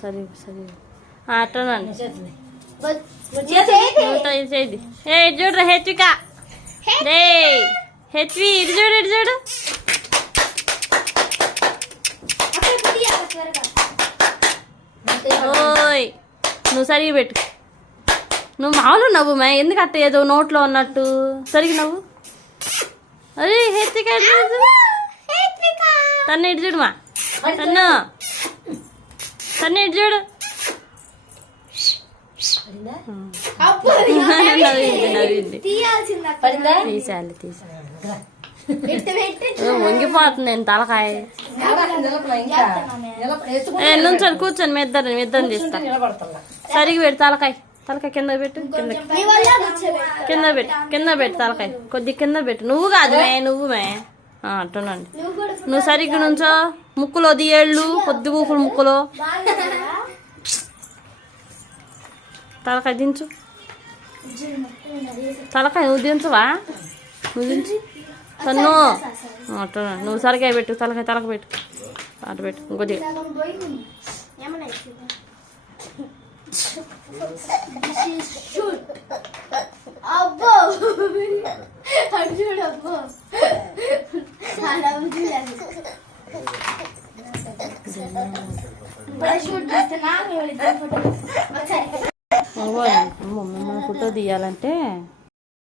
సరే సరే అట్లనండి చేది. ఏ చూడరా హెచ్విక, రే హెచ్వి ఇటు చూడు, ఇటు చూడు. ఓయ్ నువ్వు సరిగా పెట్టు. నువ్వు మామూలు నవ్వు మా, ఎందుకు అట్ట ఏదో నోట్లో ఉన్నట్టు సరిగి నవ్వు. అరే హెచ్విక తన్ను ఇటు చూడు మా, తన్ను తన్ను ఇటు చూడు. నవ్వింది నవ్వింది. తీసాలి తీసాలి. వంగిపోతుంది నేను తలకాయ. నుంచొని కూర్చొని మీ ఇద్దరిని తీస్తా. సరిగి పెట్టు తలకాయ, తలకాయ కింద పెట్టు, కింద పెట్టు, కింద పెట్టు తలకాయ కొద్ది కింద పెట్టు. నువ్వు కాదు మే, నువ్వు మే అంటున్నాండి. నువ్వు సరిగ్గా నుంచో. ముక్కులో దియేళ్ళు కొద్ది ఊపులు ముక్కులో. తలకాయ దించు, తలకాయ నువ్వు దించవా, నువ్వు దించు తన్ను అట్లా. నువ్వు సరికాయ పెట్టు, తలకాయ తలక పెట్టు, అటు పెట్టు ఇంకొద్దిగా. మిమ్మల్ని ఫోటో తీయాలంటే